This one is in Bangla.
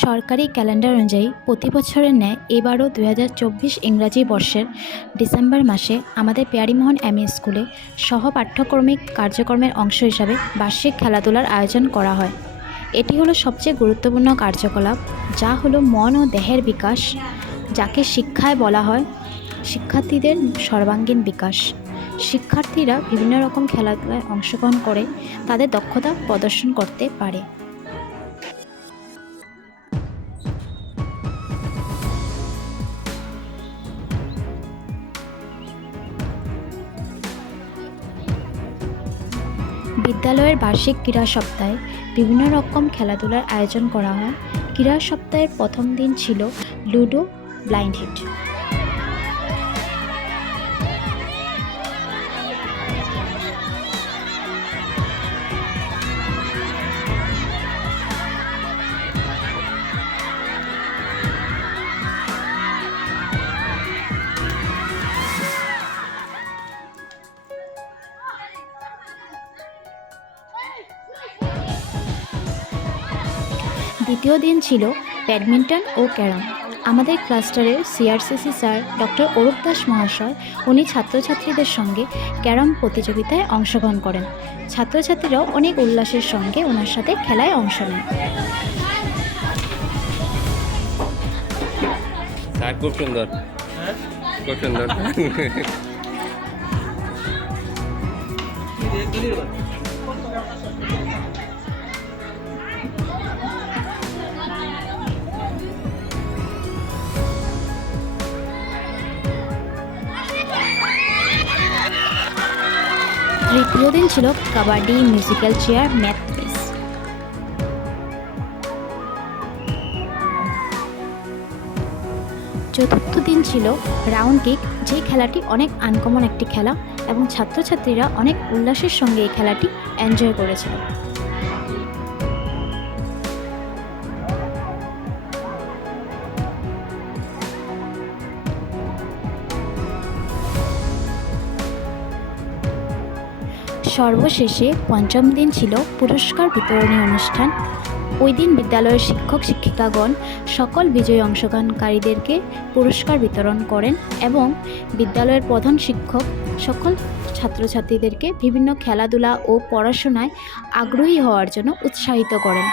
সরকারি ক্যালেন্ডার অনুযায়ী প্রতি বছরের ন্যায় এবারও 2024 ইংরাজি বর্ষের ডিসেম্বর মাসে আমাদের পেয়ারীমোহন এমই স্কুলে সহপাঠ্যক্রমিক কার্যক্রমের অংশ হিসাবে বার্ষিক খেলাধুলার আয়োজন করা হয়। এটি হলো সবচেয়ে গুরুত্বপূর্ণ কার্যকলাপ, যা হলো মন ও দেহের বিকাশ, যাকে শিক্ষায় বলা হয় শিক্ষার্থীদের সর্বাঙ্গীন বিকাশ। শিক্ষার্থীরা বিভিন্ন রকম খেলাধুলায় অংশগ্রহণ করে তাদের দক্ষতা প্রদর্শন করতে পারে। বিদ্যালয়ের বার্ষিক ক্রীড়া সপ্তাহে বিভিন্ন রকম খেলাধুলার আয়োজন করা হয়। ক্রীড়া সপ্তাহের প্রথম দিন ছিল লুডো ব্লাইন্ড হিট। দ্বিতীয় দিন ছিল ব্যাডমিন্টন ও ক্যারম। আমাদের ক্লাস্টারের CRCC sir doctor Arup Das মহাশয় উনি ছাত্রছাত্রীদের সঙ্গে ক্যারম প্রতিযোগিতায় অংশগ্রহণ করেন। ছাত্রছাত্রীরাও অনেক উল্লাসের সঙ্গে ওনার সাথে খেলায় অংশ নেয়। খুব সুন্দর, খুব সুন্দর। তৃতীয় দিন ছিল kabaddi, musical chair, math quiz. চতুর্থ দিন ছিল রাউন্ড কিক, যে খেলাটি অনেক আনকমন একটি খেলা এবং ছাত্রছাত্রীরা অনেক উল্লাসের সঙ্গে এই খেলাটি এনজয় করেছিল। সর্বশেষে পঞ্চম দিন ছিল পুরস্কার বিতরণী অনুষ্ঠান। ওই দিন বিদ্যালয়ের শিক্ষক শিক্ষিকাগণ সকল বিজয়ী অংশগ্রহণকারীদেরকে পুরস্কার বিতরণ করেন এবং বিদ্যালয়ের প্রধান শিক্ষক সকল ছাত্রছাত্রীদেরকে বিভিন্ন খেলাধুলা ও পড়াশোনায় আগ্রহী হওয়ার জন্য উৎসাহিত করেন।